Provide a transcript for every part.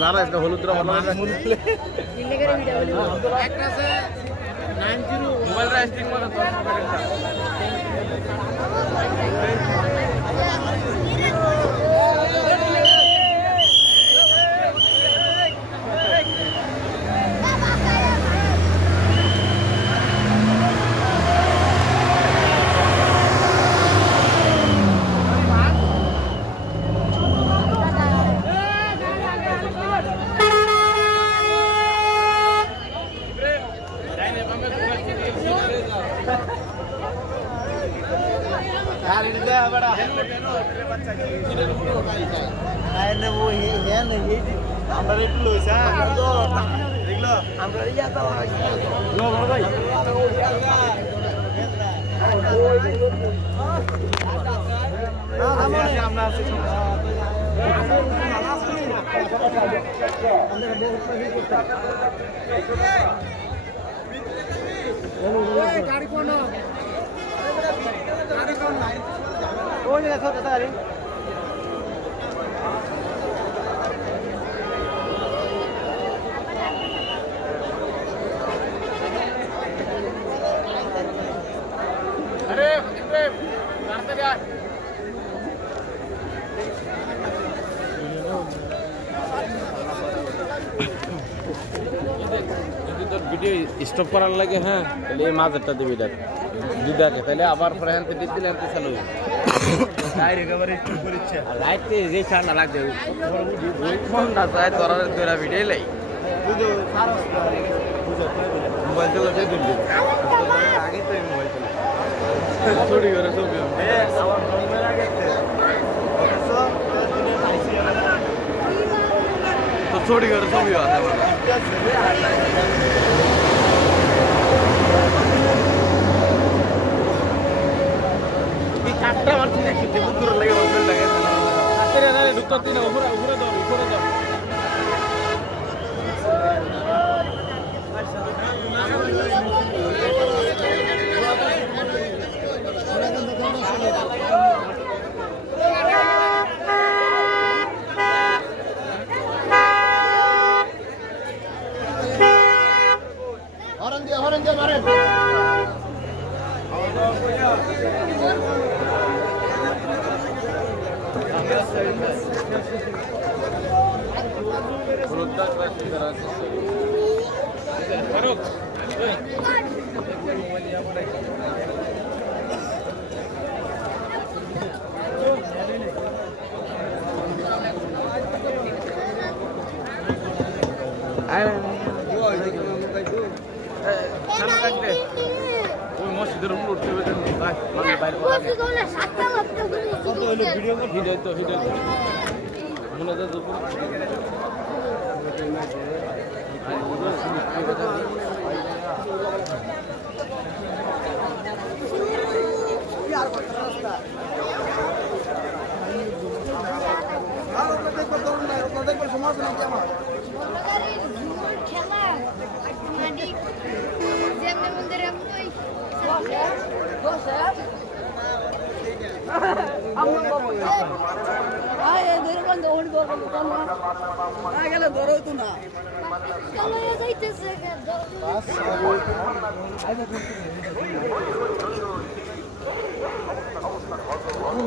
লারা একটা হলুদ রা ভালো লাগে মোবাইল রাইস্টিং মানে 10 টাকা স্টপ করার লাগে হ্যাঁ তাহলে এই মাঝেরটা দিবি দিদাকে তাহলে আবার পরে হ্যাঁ দিলে আর চালু লাইট যে ঠান্ডা লাগবে না চাই তোরা তোরা ভিডিও লাই মোবাইল তো দিল আগে তো মোবাইল চুরি করে ছবি তো চুরি করে ছবি আছে কাটটা মারতে দেখতে বুকুর লাগে বল লাগে কাটরে না ঢুকতে দিন উপরে উপরে দাও হরেন দিয়ে মারেন মসজিদের উপর উঠতে হবে ভিডিও তো ভিডিও মনে হয়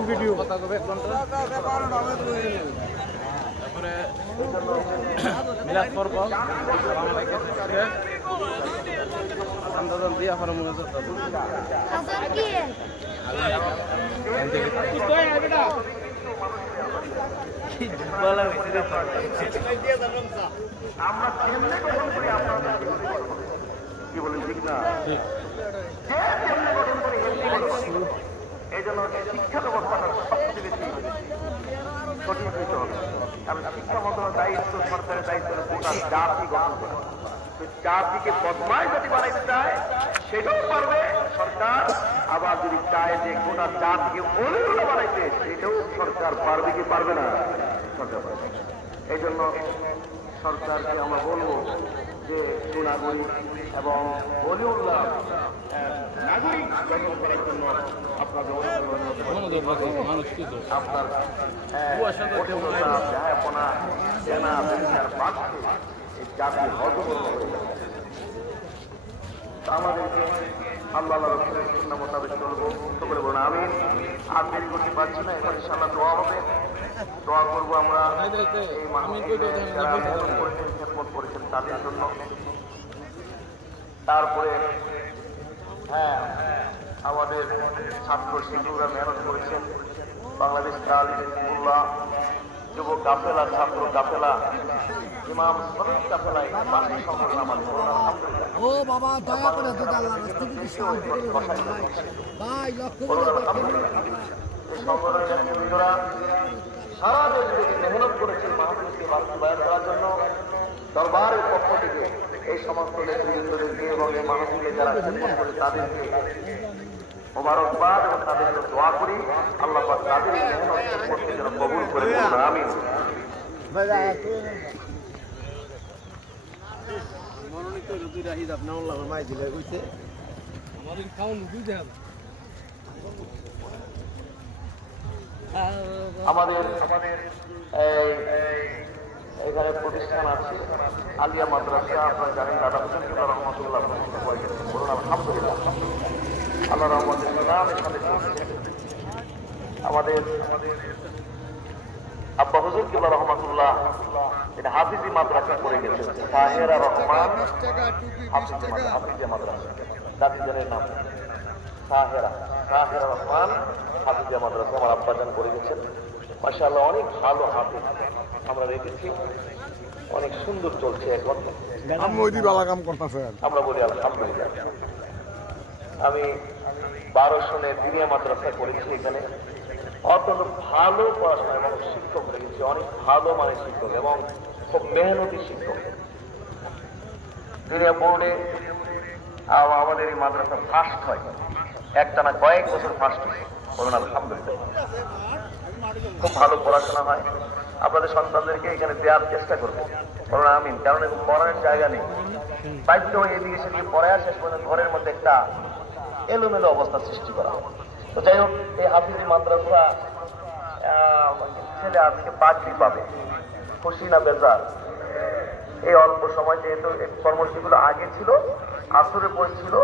ভিডিও কথা কবে তারপরে মিলাদ পর্ব আন্দোলন দিয়ে আমার মনে হচ্ছে কি বলেন ঠিক না এই জন্য শিক্ষা ব্যবস্থাটা সবচেয়ে বেশি কঠিন হইতে হবে কারণ শিক্ষা মন্ত্রণালয়ের দায়িত্ব সরকারের দায়িত্ব গোটা জাতি গঠন করা জাতিকে বদমাশ জাতি বানাইতে চায় সেটাও পারবে সরকার আবার যদি চায় যে গোটা জাতিকে মলিন বানাইতে সেটাও সরকার পারবে কি পারবে না সরকার পারবে এই জন্য সরকারকে আমরা বলবো যে সুনাগরিক এবং বলিউল্লাহ নাগরিক গঠন করার জন্য আপনাদের আপনার যাহাপনা সেনা বিচার পাচ্ছে এই জাতির অগ্রগতি হয়ে যাবে। আমাদেরকে আল্লাহ রসুলের সুন্নাহ মোতাবেক চলবো। তো করে বলুন আমি আর দেরি করতে পারছি না। এখন ইনশাআল্লাহ দোয়া হবে, দোয়া করবো আমরা এই মাহফিলে যারা মেহনত করেছেন, খেদমত করেছেন তাদের জন্য। তারপরে আমাদের ছাত্র শিশুরা মেহনত করেছেন, বাংলাদেশ তালিম হিজবুল্লাহ যুব কাফেলা, ছাত্র কাফেলা, ইমাম শরীফ কাফেলা, এই পাঁচটি সংগঠন আমাদের ও বাবা দয়া করে তো আল্লাহর রাস্তা থেকে শান্তি করে ভাই লক্ষ্য এই সংগঠনের নেতৃবৃন্দরা সারা দেশ থেকে মেহনত করেছেন মাহফিলকে বাস্তবায়ন করার জন্য। দরবারের পক্ষ থেকে এই সমস্ত নেতৃবৃন্দদেরকে এবং এই মাহফিলে যারা খেদমত করে তাদেরকে মোবারকবাদ এবং তাদেরকে দোয়া করি আল্লাহ পাক তাদের এই মেহনত খেদমতকে যেন কবুল করে বলুন আমিন। মনোনীত রুদি রাহিদ আপনার মাই দিলে কইছে আমাদের খাওন বুঝতে হবে। আমাদের এখানে প্রতিষ্ঠান আছে আলিয়া মাদ্রাসা, আপনারা জানেন দাদা হোসেন কিবলা রহমতুল্লাহ প্রতিষ্ঠা করে গেছেন। বলুন আলহামদুলিল্লাহ, আল্লাহ রহমতের নামের সাথে চলছে। আমাদের আব্বা হুজুর কিবলা রহমতুল্লাহ এটা হাফিজি মাদ্রাসা করে গেছেন, সাহেরা রহমান হাফিজি মাদ্রাসা, দাদিজানের নাম সাহেরা রহমান হাফিজি মাদ্রাসা আমার আব্বাজান করে গেছেন। মাশাআল্লাহ অনেক ভালো হাফিজ আমরা রেখেছি, অনেক সুন্দর চলছে। এখন আমরা বলি আলহামদুলিল্লাহ। আমি 12 সনে দিনিয়া মাদ্রাসা করেছি, এখানে অত্যন্ত ভালো পড়াশোনা এবং শিক্ষক রেখেছি, অনেক ভালো মানের শিক্ষক এবং খুব মেহনতি শিক্ষক। দিনিয়া বোর্ডে আমাদের এই মাদ্রাসা ফার্স্ট হয়, একটানা কয়েক বছর ফার্স্ট হয়। বলুন আলহামদুলিল্লাহ, খুব ভালো পড়াশোনা হয়। আপনাদের সন্তানদেরকে এখানে দেওয়ার চেষ্টা করবেন, বলুন আমিন। কারণ এখন পড়ানোর জায়গা নেই, বাধ্য হয়ে এদিকে সেদিকে পড়ে শেষ পর্যন্ত ঘরের মধ্যে একটা এলোমেলো অবস্থা সৃষ্টি করা। তো যাই হোক, এই হাফিজি মাদ্রাসা ছেলে আজকে পাগড়ি পাবে, খুশি না বেজার? এই অল্প সময় যেহেতু এই কর্মসূচিগুলো আগে ছিল, আসরে পড়েছিল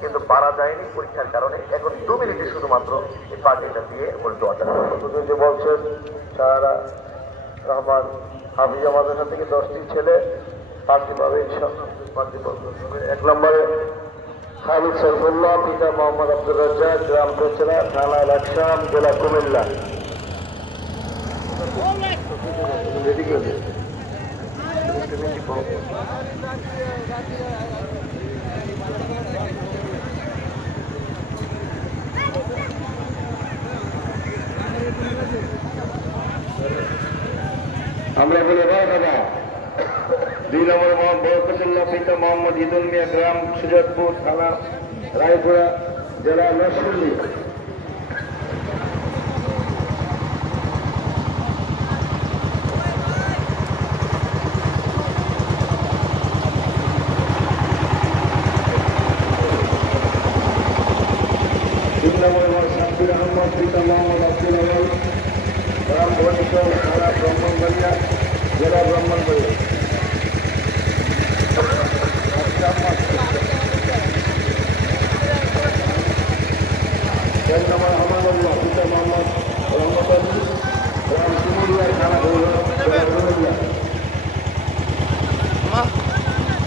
কিন্তু পারা যায়নি পরীক্ষার কারণে, এখন 2 মিনিটে শুধুমাত্র এই পাগড়িটা দিয়ে ওর দোয়াটা যে বলছেন সারা রহমান হাফিজা মাদ্রাসা থেকে 10টি ছেলে পাগড়ি পাবে ইনশাআল্লাহ। 1 নম্বরে খালিদ সরফুল্লাহ, পিতা মোহাম্মদ আব্দুর রাজ্জাক, গ্রাম কোচরা, থানা লাকসাম, জেলা কুমিল্লা। আমরা বলে বাবা 2 নম্বর বরকতুল্লাহ, পিতা মোহাম্মদ ঈদুল মিয়া, গ্রাম সুজাতপুর, থানা রায়পুরা, জেলা নরসিংদী। 3 নম্বর শামসুর আহমদ, পিতা মোহাম্মদ আব্দুল আওয়াল, গ্রাম ভবানীপুর, থানা ব্রাহ্মণবাড়িয়া, জেলা ব্রাহ্মণবাড়িয়া। 4 নম্বর আমানুল্লাহ, পিতা মোহাম্মদ রহমত আলী, গ্রাম শিমুলিয়া, থানা ধুলিয়া।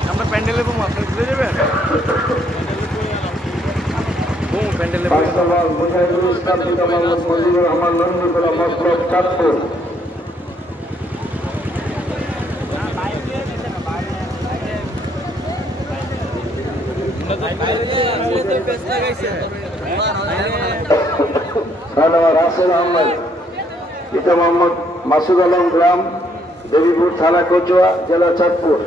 আমরা প্যান্ডেলে বম আপনি ঘুরে যাবেন। 5 নম্বর মুজাহিদুল ইসলাম, পিতা মোহাম্মদ মজিবুর রহমান, নন্দীপুরা, মসলক, চাঁদপুর। 6 নম্বর রাসেল আহমদ, পিতা মোহাম্মদ মাসুদ আলম, গ্রাম দেবীপুর, থানা কচুয়া, জেলা চাঁদপুর।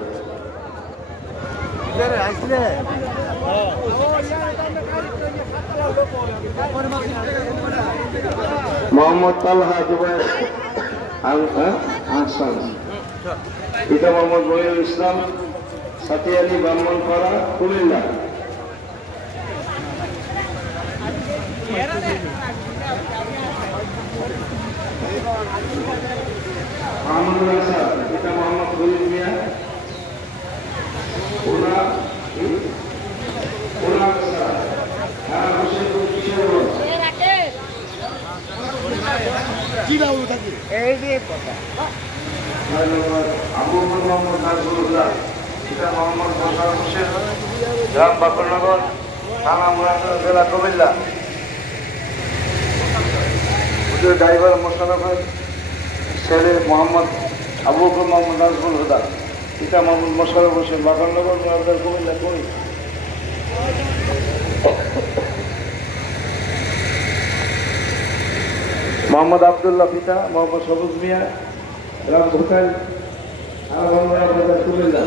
মোহাম্মদ তালহা, জুবাইর আহসান, পিতা মোহাম্মদ মহিউল ইসলাম, সাতিয়ালি ব্রাহ্মণপাড়া, কুমিল্লা। মাহমুদুল আসাদ, পিতা মোহাম্মদ খলিল মিয়া, আবু মোহাম্মদ নাজরুল্লাহ, পিতা মোহাম্মদ মোশাররফ হোসেন, গ্রাম বাকরনগর, থানা মুরাদনগর, জেলা কুমিল্লা। ড্রাইভার মোশাররফের ছেলে মোহাম্মদ আবু বকর মোহাম্মদ নাজরুল হুদা, পিতা মোহাম্মদ মোশাররফ হোসেন, বাকরনগর, মুরাদনগর, কুমিল্লা। মোহাম্মদ আবদুল্লাহ, পিতা মোহাম্মদ সবুজ মিয়া, গ্রাম ভোকাল, কুমিল্লা।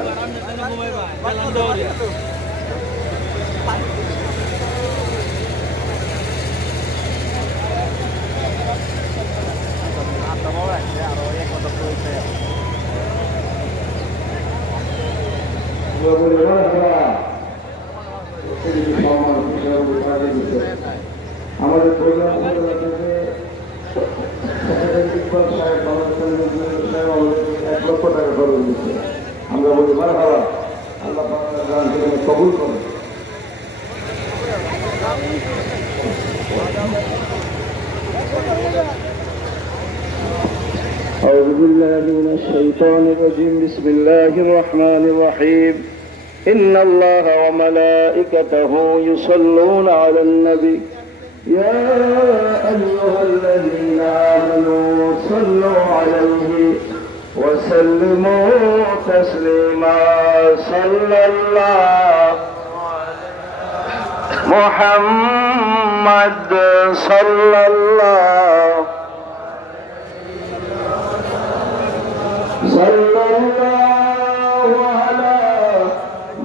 আমাদের প্রোগ্রাম 1 লক্ষ টাকা খরচ দিচ্ছে। আমরা বলি মারহাবা, আল্লাহ কবুল করে। أعوذ بالله من الشيطان الرجيم. بسم الله الرحمن الرحيم. إن الله وملائكته يصلون على النبي يا أيها الذين آمنوا صلوا عليه وسلموا تسليما. صلى الله محمد صلى الله على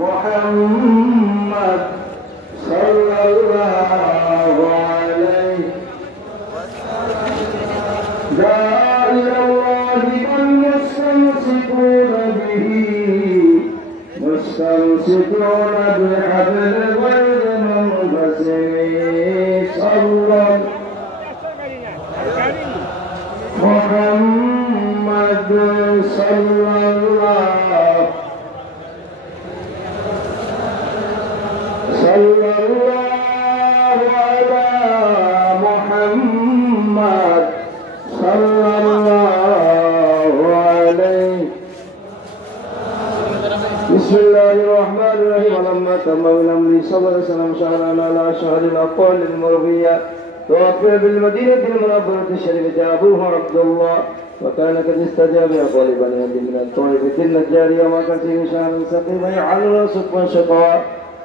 محمد صلى الله عليه داعي الله المستمسكون به مستمسكون بحبل غير منقسم. صلى محمد صلى الله على محمد صلى الله عليه. بسم الله الرحمن الرحيم. ولما تم من امر صلى الله عليه وسلم شهرا على شهر الاقوال المرويه توفي بالمدينه المنوره الشريفه ابوه عبد الله، وكان قد استجاب لقول بني من الطائفه النجاريه، وما كان فيه شهر سقيم يعلل صدقا شقاء.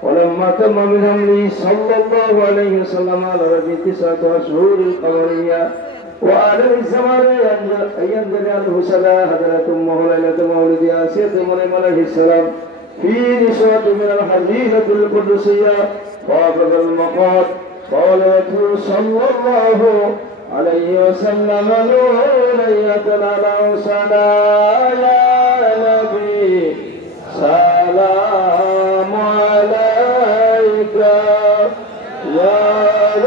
ولما تم من امره صلى الله عليه وسلم على ربي 9 أشهر القمريه وآل الزمان أن ينزل عنه سلا هدلت أمه ليلة مولد آسية مريم عليه السلام في نسوة من الحديثة القدسية وافق المقام قالته صلى الله عليه وسلم نورية على سنا يا نبي سلام عليك يا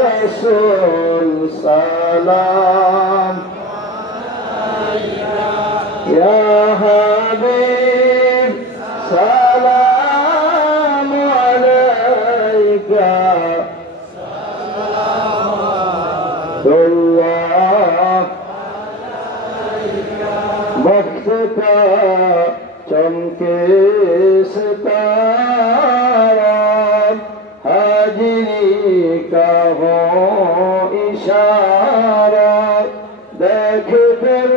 رسول سلام يا حبيب سلام عليك الله وقت کا چمکے ستارہ حاضری کا ہو اشارہ دیکھ پھر